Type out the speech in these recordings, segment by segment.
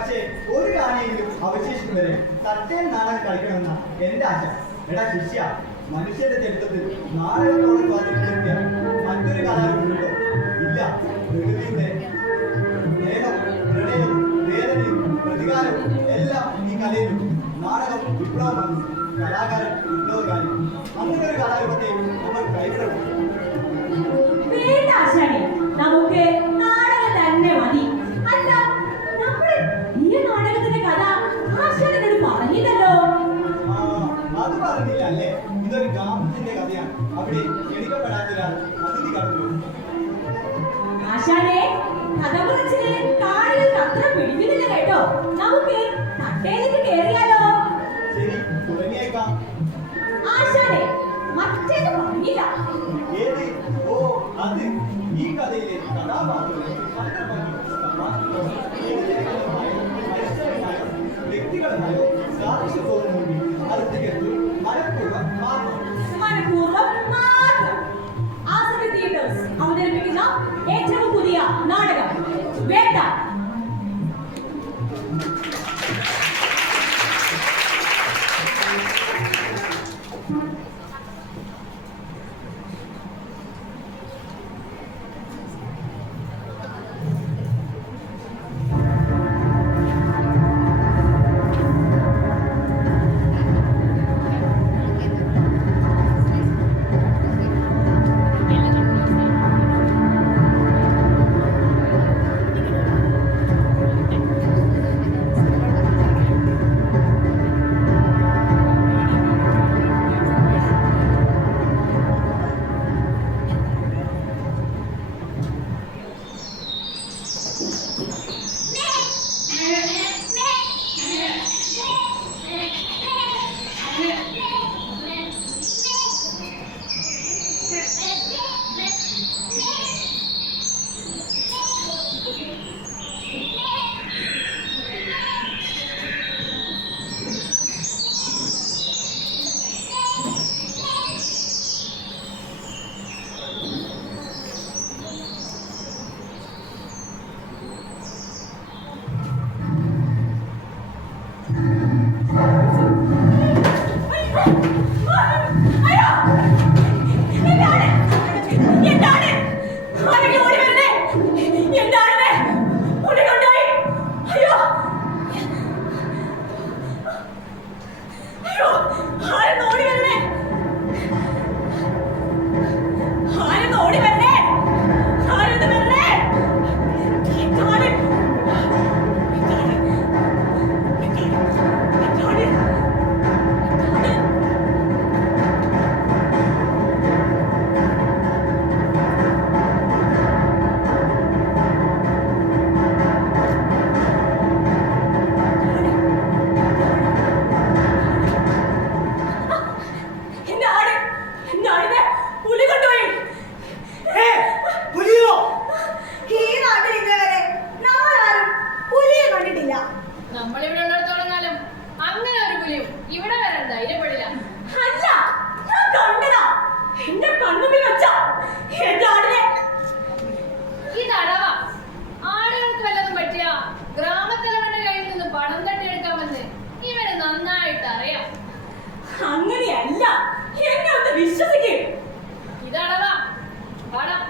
പക്ഷേ ഒരു കാണിയെങ്കിലും അവശേഷിക്കും വരെ തട്ടേൻ നാടകം കളിക്കണമെന്ന എന്റെ ആശ. എടാ ശിഷ്യ, മനുഷ്യന്റെ ചരിത്രത്തിൽ നാടകത്തോടെ സ്വാധീനിച്ചെത്തിയ മറ്റൊരു കലാരൂപമുണ്ടോ? ഇല്ല. പ്രകൃതിയുടെ സ്നേഹം, പ്രണയവും വേദനയും പ്രതികാരവും എല്ലാം ഈ കലയിലും. നാടകം വിപ്ലവമാണ്, കലാകാരൻ വിപ്ലവകാരി. അങ്ങനെ ഒരു കലാരൂപത്തെ നമ്മൾ കൈവിടണം. നമുക്ക് നാടകം തന്നെ മതി. അല്ല, നമ്മുടെ ഈ നാടകത്തിന്റെ കഥ ആശാനോട് പറഞ്ഞില്ലല്ലോ. അത് പറഞ്ഞില്ല അല്ലേ? ഇതൊരു ഗാന്ധത്തിന്റെ കഥയാണ്. അവിടെ ക്ഷണിക്കപ്പെടാത്തൊരാൾ അതിഥി കടന്നു. ആശാനെ, കഥ പറച്ചില് കാണികൾക്ക് അത്ര പിടിക്കുന്നില്ല കേട്ടോ. നമുക്ക് തട്ടേലേക്ക് കേറിയാലോ? ശരി, തുടങ്ങിയേക്കാം. ആശാനെ, മറ്റേത് പറഞ്ഞില്ല. ഏത്? ഓ, അത് ഈ കഥയിലെ കഥാപാത്രങ്ങൾ വ്യക്തികളുമായോ സാക്ഷ്യത്തോടുകൂടി അത് തികച്ചും മനഃപൂർവ്വം മാത്രം. ആസന തിയേറ്റേഴ്സ് അവതരിപ്പിക്കുന്ന ഏറ്റവും പുതിയ നാടകം വേട്ട. അങ്ങനെയല്ല, എന്നെ ഒന്ന് വിശ്വസിക്കേ. ഇതാണവാ പാടാം.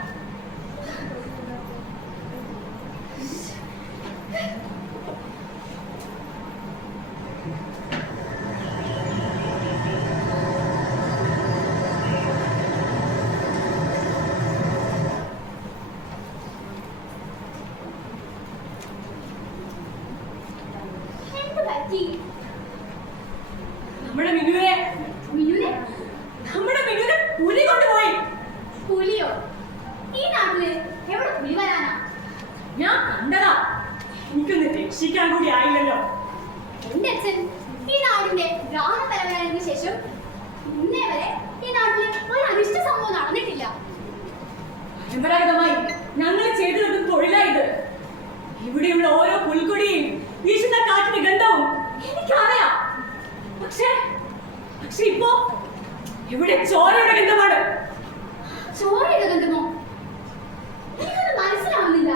നമ്മുടെ മിനുവിനെ പുലി കൊണ്ടുപോയി. പുലിയോ? ഈ നാട്ടില് എവിടെ പുലി വരാനാ? ഞാൻ കണ്ടതാ. എനിക്കൊന്ന് രക്ഷിക്കാൻ കൂടി ആയില്ലല്ലോ. എന്റെ അച്ഛൻ ഈ നാടിന്റെ ഗ്രാമതലവനായതിനു ശേഷം ഇന്നേ വരെ ഈ നാട്ടില് ഒരു അനിഷ്ട സംഭവം നടന്നിട്ടില്ല. പരമ്പരാഗതമായി ഞങ്ങൾ ചെയ്തു തീർക്കുന്ന തൊഴിലായത്. ഇവിടെയുള്ള ഓരോ പുൽക്കൊടിയും വീശുന്ന കാറ്റിന്റെ ഗന്ധവും എനിക്കറിയാം. പക്ഷേ ഇപ്പോ ഇവിടെ ചോരയുടെ ഗന്ധമാണ്. ചോരയുടെ ഗന്ധമോ? എനിക്കത് മനസ്സിലാവുന്നില്ല.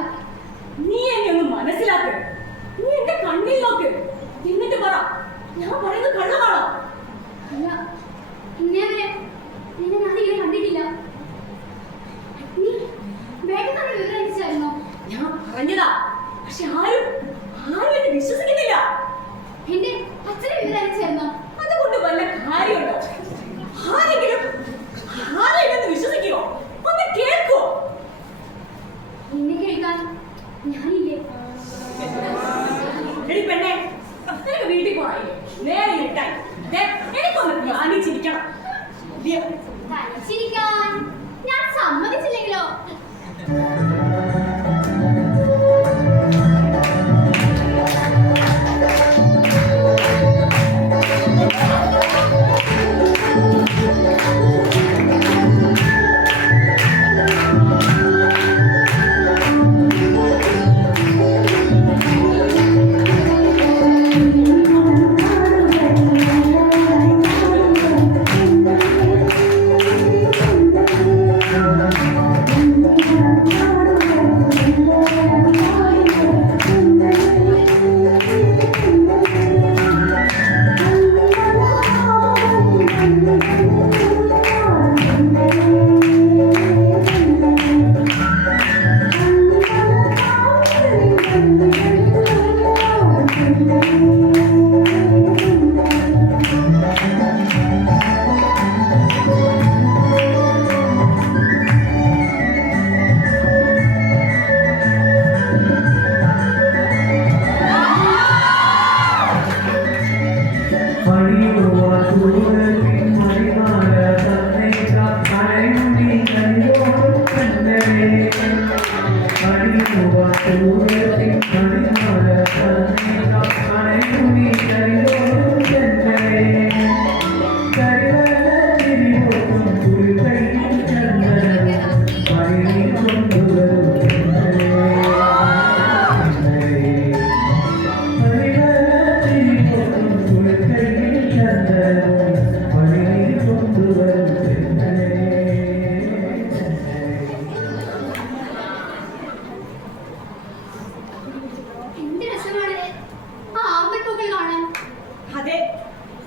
നീ എന്നെ ഒന്ന് മനസ്സിലാക്ക്. നീ എന്റെ കണ്ണീർ ഞാൻ പറയുന്നത് കള്ളമാണോ? അല്ല, ഇന്നേ വരെ നിന്നെ ഞാൻ തീരെ കണ്ടിട്ടില്ല. നീ വേഗം തന്നെ വിവരം അയച്ചായിരുന്നോ? ഞാൻ പറഞ്ഞതാ, പക്ഷെ ആരും എന്നെ വിശ്വസിക്കുന്നില്ല. എന്റെ അച്ഛനെ വിവരം അയച്ചായിരുന്നോ? അതുകൊണ്ട് വല്ല കാര്യമുണ്ടോ? ആരെങ്കിലും വിശ്വസിക്കുമോ? ഒന്ന് കേൾക്കോ? നിന്നെ കേൾക്കാൻ ഞാനില്ലേ? എടി പെണ്ണെ, നിനക്ക് വീട്ടിൽ പോയില്ലേ? നേരെ ഇരുട്ടായി. എനിക്കൊന്ന് ധ്യാനിച്ചിരിക്കണം. തനിച്ചിരിക്കാൻ ഞാൻ സമ്മതിച്ചില്ലെങ്കിലോ? അതെ,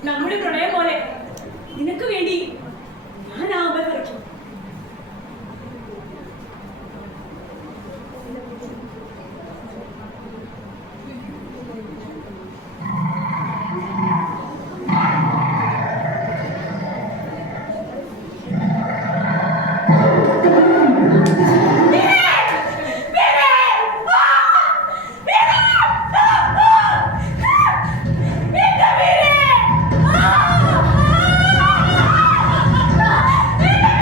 നമ്മുടെ പ്രണയം പോലെ നിനക്ക് വേണ്ടി ഞാൻ ആമ്പൽ പറിക്കും. ആ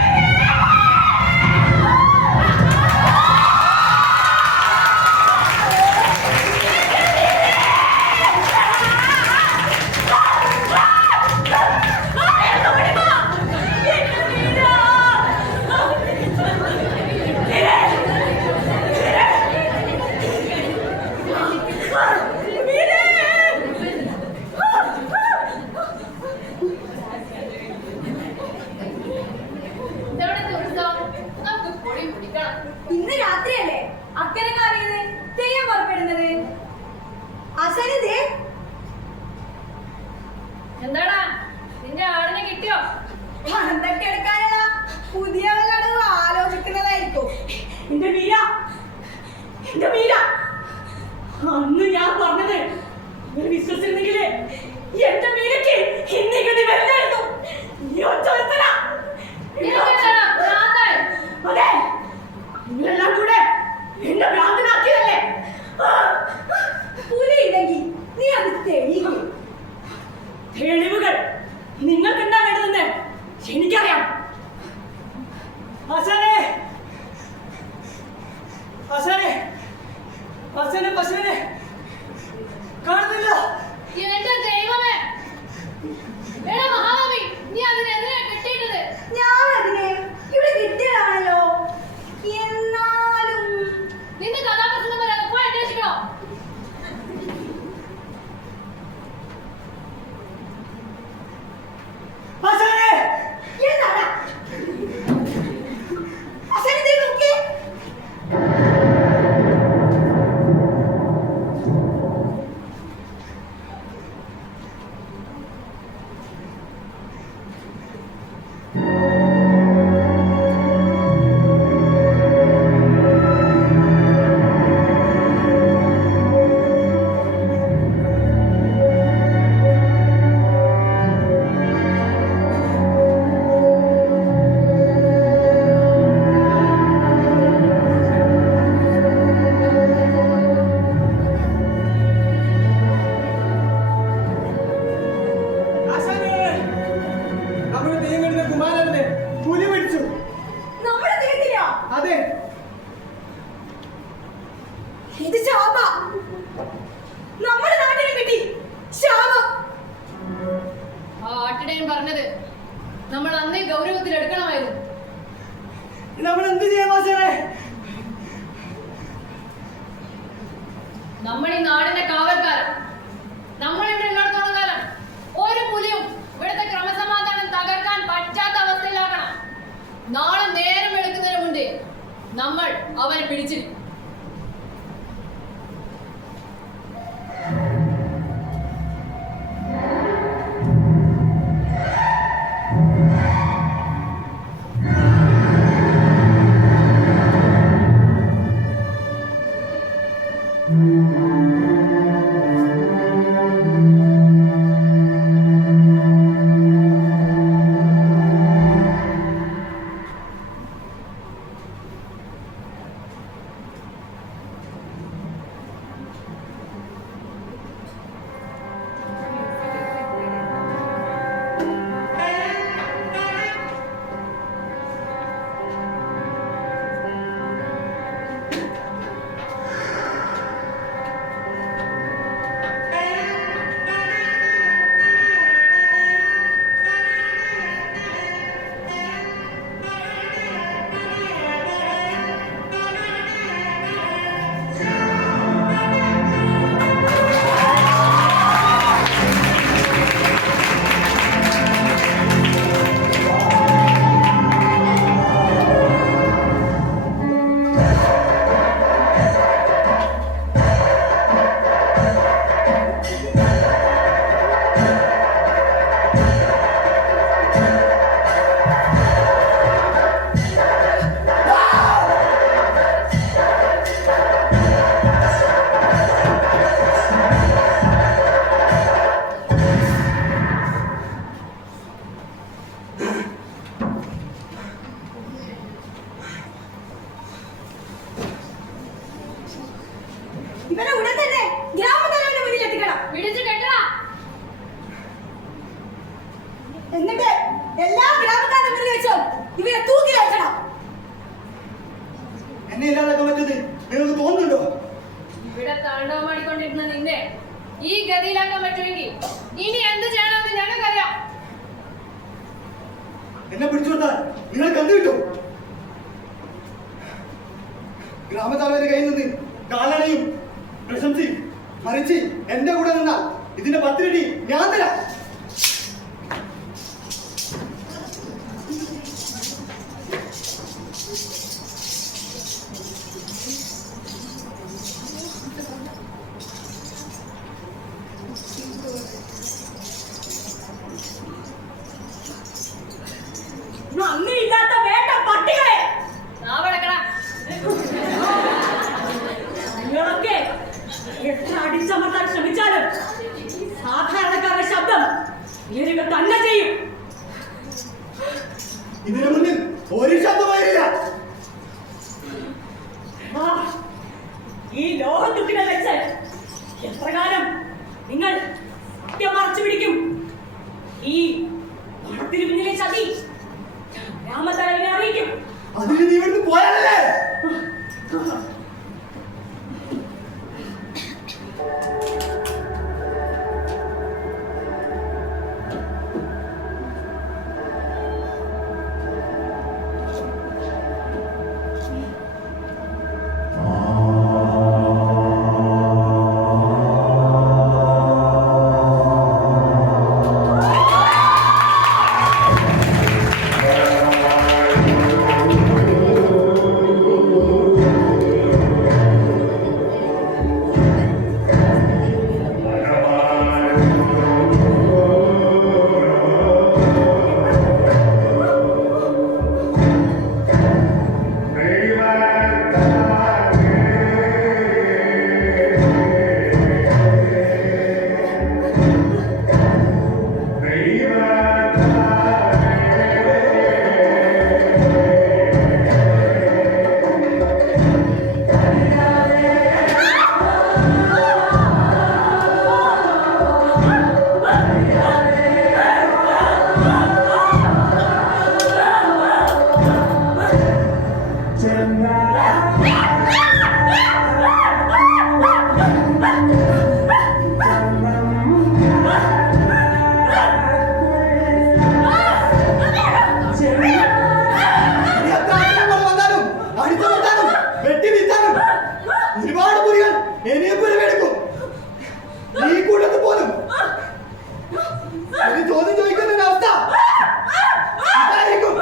ഗതിയിലാക്കാൻ പറ്റുമെങ്കിൽ ഇനി എന്ത് ചെയ്യണമെന്ന് ഞങ്ങൾക്കറിയാം. എന്നെ പിടിച്ചു കൊടുത്താൽ നിങ്ങൾ കണ്ടു കിട്ടും. ഗ്രാമത്തലവന്റെ കയ്യിൽ നിന്ന് കാലണയും പ്രശംസയും മറിച്ച് എന്റെ കൂടെ നിന്നാൽ ഇതിന്റെ 10 ഇരട്ടി ഞാൻ തരാം. നന്ദിയില്ലാത്ത വേണ്ട പട്ടികളെ, നിങ്ങളൊക്കെ എത്ര അടിച്ചമർത്താൻ ശ്രമിച്ചാലും സാധാരണക്കാരുടെ ശബ്ദം ഉയരുക തന്നെ ചെയ്യും. ഇതിനു മുന്നിൽ ഒരു ശബ്ദമായില്ല. ഈ ലോഹത്തുട്ടികൾ വെച്ച് എത്ര കാലം നിങ്ങൾ സത്യം മറച്ചു പിടിക്കും? ഈ പണത്തിന് പിന്നിലെ ചതി ഗ്രാമത്തലവനെ അറിയിക്കും. അതിന് നീ ഇവിടുന്ന് പോയാലല്ലേ? ഒരുപാട് പുലികൾ എന്നെയും പുലിമെടുക്കും. ഈ കൂട്ടത്തിൽ പോലും ഒരു ചോദ്യം ചോദിക്കുന്ന അവസ്ഥ ഇതായിരിക്കും.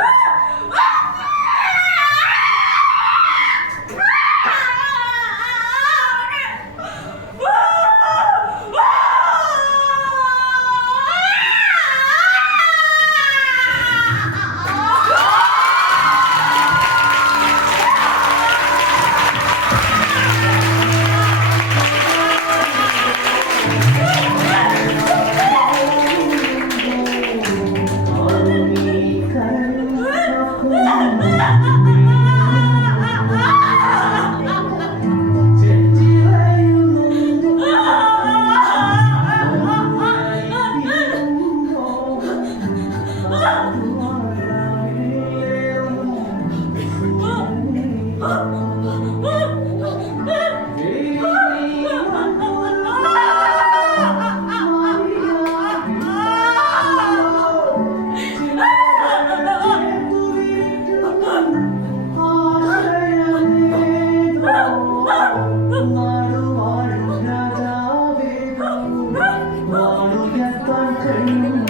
Thank you.